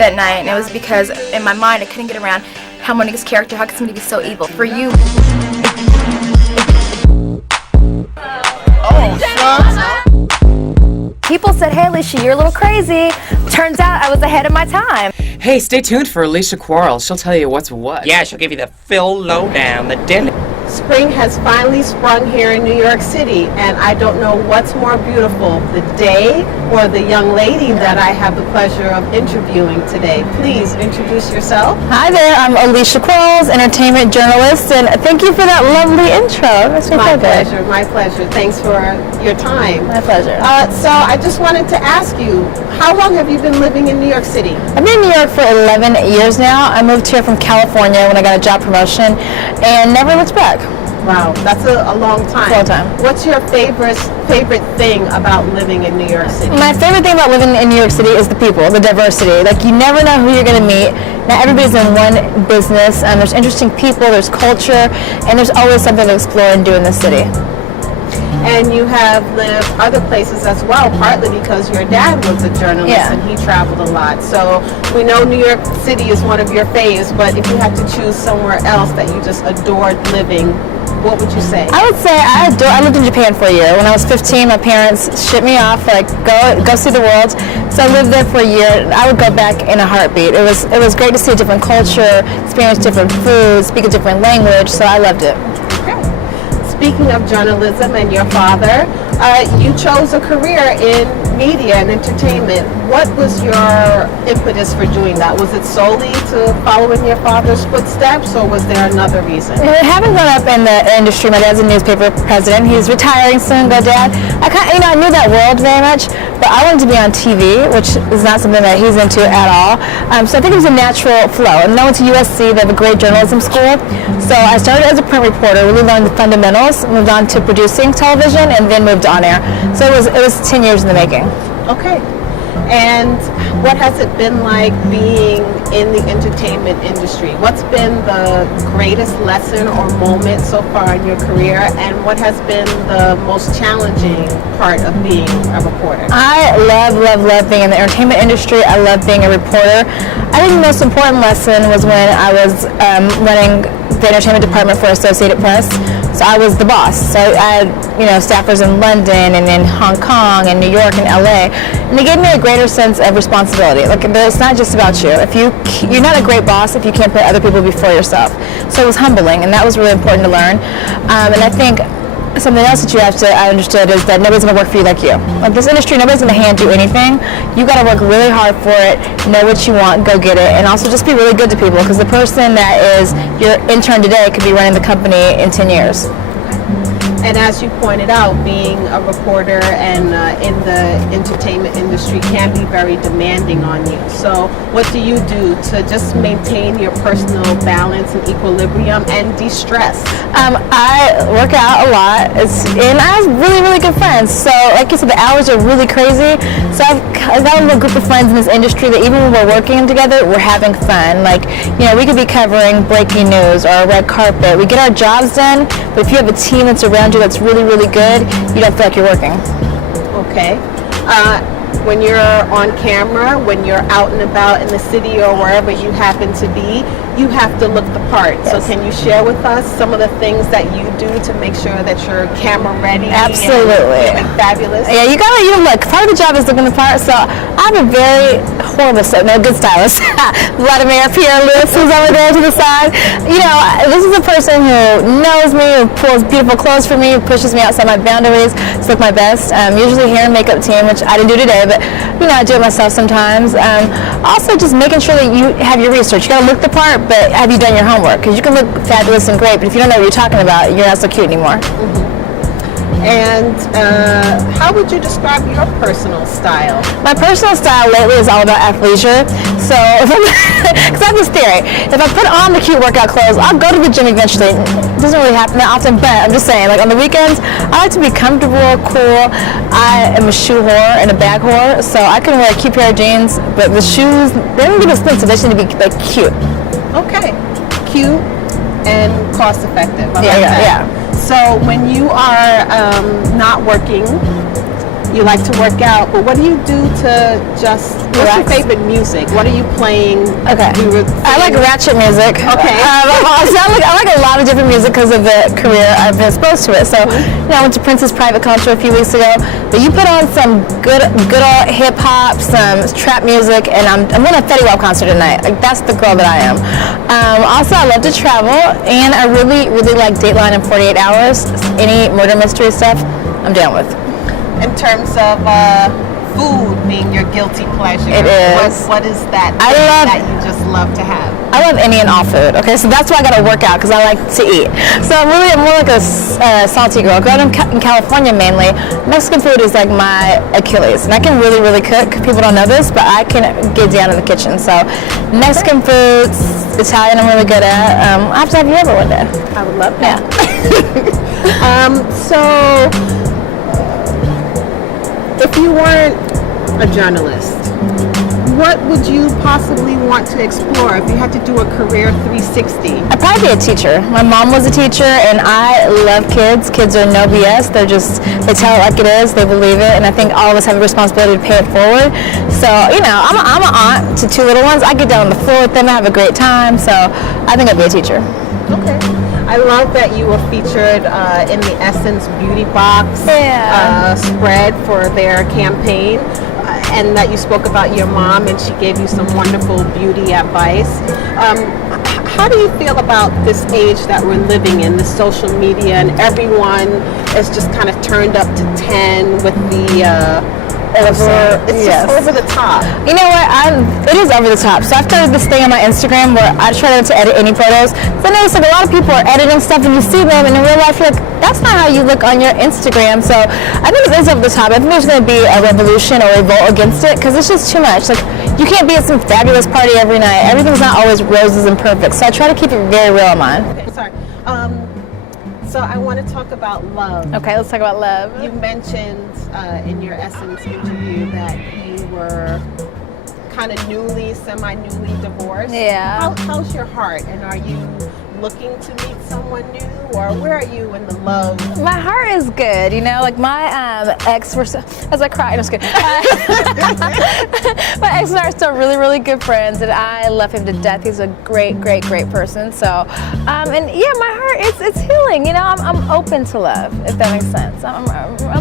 that night, and it was because in my mind I couldn't get around how Monique's character, how could somebody be so evil? For you. People said, hey Alicia, you're a little crazy. Turns out I was ahead of my time. Hey, stay tuned for AliciaQuarles. She'll tell you what's what. Yeah, she'll give you the full lowdown, the dinner. Spring has finally sprung here in New York City, and I don't know what's more beautiful, the day or the young lady that I have the pleasure of interviewing today. Please introduce yourself. Hi there, I'm AliciaQuarles, entertainment journalist, and thank you for that lovely intro. That's my pleasure, my pleasure. Thanks for your time. My pleasure. So I just wanted to ask you, how long have you been living in New York City? I've been in New York for 11 years now. I moved here from California when I got a job promotion and never looked back. Wow, that's a long time. Long time. What's your favorite thing about living in New York City? My favorite thing about living in New York City is the people, the diversity. Like, you never know who you're going to meet. Not everybody's in one business. There's interesting people, there's culture, and there's always something to explore and do in the city. And you have lived other places as well, partly because your dad was a journalist and he traveled a lot. So we know New York City is one of your faves, but if you had to choose somewhere else that you just adored living, what would you say? I would say I lived in Japan for a year. When I was 15, my parents shipped me off, like, go see the world. So I lived there for a year. I would go back in a heartbeat. It was great to see a different culture, experience different foods, speak a different language, so I loved it. Speaking of journalism and your father, you chose a career in media and entertainment. What was your impetus for doing that? Was it solely to follow in your father's footsteps, or was there another reason? Having grown up in the industry, my dad's a newspaper president. He's retiring soon, but Dad, I knew that world very much, but I wanted to be on TV, which is not something that he's into at all. So I think it was a natural flow. And then I went to USC. They have a great journalism school. So I started as a print reporter, really learned the fundamentals, moved on to producing television, and then moved on air. So it was 10 years in the making. Okay. And what has it been like being in the entertainment industry? What's been the greatest lesson or moment so far in your career, and what has been the most challenging part of being a reporter? I love being in the entertainment industry. I love being a reporter. I think the most important lesson was when I was running the entertainment department for Associated Press. So I was the boss. So I had, staffers in London and in Hong Kong and New York and LA. And they gave me a greater sense of responsibility. Like, it's not just about you. You're not a great boss if you can't put other people before yourself. So it was humbling, and that was really important to learn. And I think something else that I understood is that nobody's going to work for you like you. Like, this industry, nobody's going to hand you anything. You got to work really hard for it, know what you want, go get it, and also just be really good to people, because the person that is your intern today could be running the company in 10 years. And as you pointed out, being a reporter and in the entertainment industry can be very demanding on you. So what do you do to just maintain your personal balance and equilibrium and de-stress? I work out a lot, and I have really good friends. So like you said, the hours are really crazy. So I've got a little group of friends in this industry that even when we're working together, we're having fun. Like, we could be covering breaking news or a red carpet. We get our jobs done, but if you have a team that's around you that's really good, you don't feel like you're working. Okay. When you're on camera, when you're out and about in the city or wherever you happen to be, you have to look the part. Yes. So can you share with us some of the things that you do to make sure that you're camera ready? Absolutely. And fabulous? Yeah, you gotta look. Part of the job is looking the part. So I have a very horrible good stylist. Vladimir Pierre-Louis, who's over there to the side. This is a person who knows me, who pulls beautiful clothes for me, who pushes me outside my boundaries to look my best. Usually hair and makeup team, which I didn't do today, but I do it myself sometimes. Also, just making sure that you have your research. You gotta look the part, but have you done your homework? Because you can look fabulous and great, but if you don't know what you're talking about, you're not so cute anymore. Mm-hmm. And how would you describe your personal style? My personal style lately is all about athleisure. So, because I have this theory, if I put on the cute workout clothes, I'll go to the gym eventually. It doesn't really happen that often, but I'm just saying, like on the weekends, I like to be comfortable, cool. I am a shoe whore and a bag whore, so I can wear a cute pair of jeans, but the shoes, they don't get expensive, they just need to be like cute. Okay, cute and cost effective. Yeah. So when you are not working, you like to work out, but what do you do to just, what's your Relax. favorite music? What are you playing? Okay. I like ratchet music. Okay. I like a lot of different music because of the career I've been exposed to it. So, I went to Prince's private concert a few weeks ago. But you put on some good old hip hop, some trap music, and I'm going to a Fetty Wap concert tonight. Like, that's the girl that I am. Also, I love to travel, and I really like Dateline in 48 Hours. Any murder mystery stuff, I'm down with. In terms of food being your guilty pleasure, It is. What is that I thing love- that you just love to have? I love any and all food. Okay, so that's why I gotta work out because I like to eat. So I'm more like a salty girl. Growing up in California mainly, Mexican food is like my Achilles, and I can really cook. People don't know this, but I can get down in the kitchen. So Mexican foods, Italian, I'm really good at. I have to have you over one day. I would love that. Yeah. So, if you weren't a journalist, what would you possibly want to explore if you had to do a career 360? I'd probably be a teacher. My mom was a teacher, and I love kids. Kids are no BS. They tell it like it is. They believe it, and I think all of us have a responsibility to pay it forward. So, I'm an aunt to two little ones. I get down on the floor with them. I have a great time. So, I think I'd be a teacher. Okay. I love that you were featured in the Essence Beauty Box spread for their campaign, and that you spoke about your mom and she gave you some wonderful beauty advice. How do you feel about this age that we're living in, the social media, and everyone is just kind of turned up to 10 with the it's just over the top. You know what? It is over the top. So I've started this thing on my Instagram where I try not to edit any photos. So I notice like a lot of people are editing stuff and you see them, and in real life you're like, that's not how you look on your Instagram. So I think it is over the top. I think there's going to be a revolution or revolt against it because it's just too much. Like, you can't be at some fabulous party every night. Everything's not always roses and perfect. So I try to keep it very real on mine. Okay, sorry. So I want to talk about love. Okay, let's talk about love. You mentioned in your Essence interview that you were kind of semi-newly divorced. Yeah. How's your heart? And are you looking to meet someone new, or where are you in the love? My heart is good, like my ex, as I cry, I'm just kidding. My ex and I are still really good friends, and I love him to death. He's a great person. So, and yeah, my heart, it's healing. I'm open to love, if that makes sense. I'm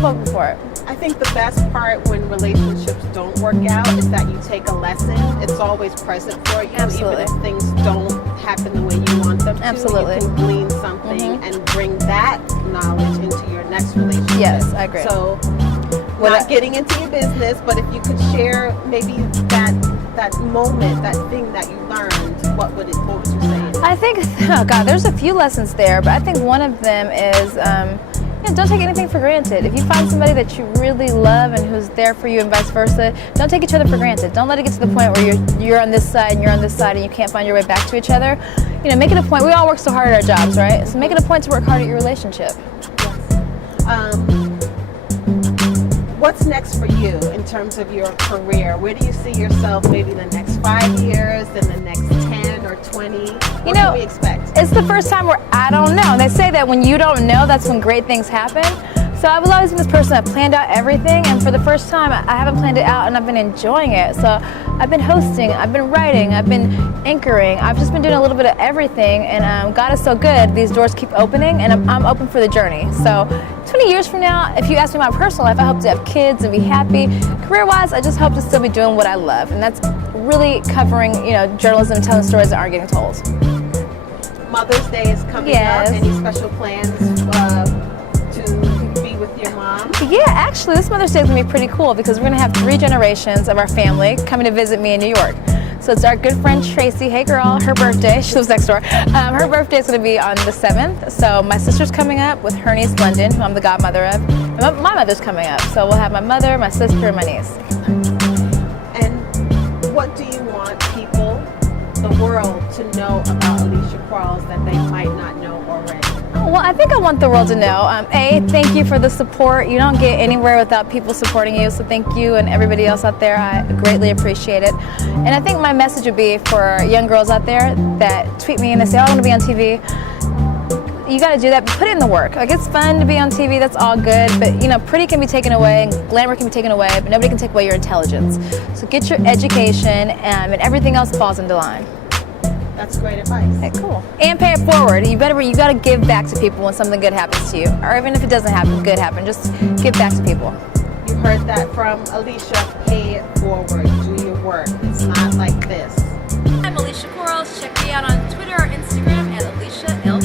open for it. I think the best part when relationships don't work out is that you take a lesson. It's always present for you. Absolutely. Even if things don't happen the way you want them to. Absolutely. You can glean something and bring that knowledge into your next relationship. Yes, I agree. So, not getting into your business, but if you could share maybe that moment, that thing that you learned, what would you say? I think, there's a few lessons there, but I think one of them is, don't take anything for granted. If you find somebody that you really love and who's there for you and vice versa, don't take each other for granted. Don't let it get to the point where you're on this side and you're on this side and you can't find your way back to each other. Make it a point. We all work so hard at our jobs, right? So make it a point to work hard at your relationship. What's next for you in terms of your career? Where do you see yourself maybe the next 5 years, then the next 10 or 20? What can we expect? It's the first time where I don't know. They say that when you don't know, that's when great things happen. So I was always this person that planned out everything, and for the first time, I haven't planned it out, and I've been enjoying it. So I've been hosting, I've been writing, I've been anchoring, I've just been doing a little bit of everything, and God is so good. These doors keep opening, and I'm open for the journey. So 20 years from now, if you ask me my personal life, I hope to have kids and be happy. Career-wise, I just hope to still be doing what I love, and that's really covering, journalism and telling stories that aren't getting told. Mother's Day is coming up. Any special plans to be with your mom? Yeah, actually, this Mother's Day is going to be pretty cool because we're going to have 3 generations of our family coming to visit me in New York. So it's our good friend Tracy. Hey girl, her birthday, she lives next door. Her birthday is going to be on the 7th. So my sister's coming up with her niece London, who I'm the godmother of. And my mother's coming up. So we'll have my mother, my sister, and my niece. And what do you want people, the world, to know about AliciaQuarles that they might not know already? Well, I think I want the world to know, thank you for the support. You don't get anywhere without people supporting you, so thank you and everybody else out there. I greatly appreciate it. And I think my message would be for young girls out there that tweet me and they say, I want to be on TV. you got to do that, but put in the work. Like, it's fun to be on TV, that's all good, but you know, pretty can be taken away and glamour can be taken away, but nobody can take away your intelligence. So get your education, and everything else falls into line. That's great advice. Okay, cool. And pay it forward. You got to give back to people when something good happens to you, or even if it doesn't happen, good happen. Just give back to people. You heard that from Alicia. Pay it forward. Do your work. It's not like this. I'm AliciaQuarles. Check me out on Twitter or Instagram at Alicia L.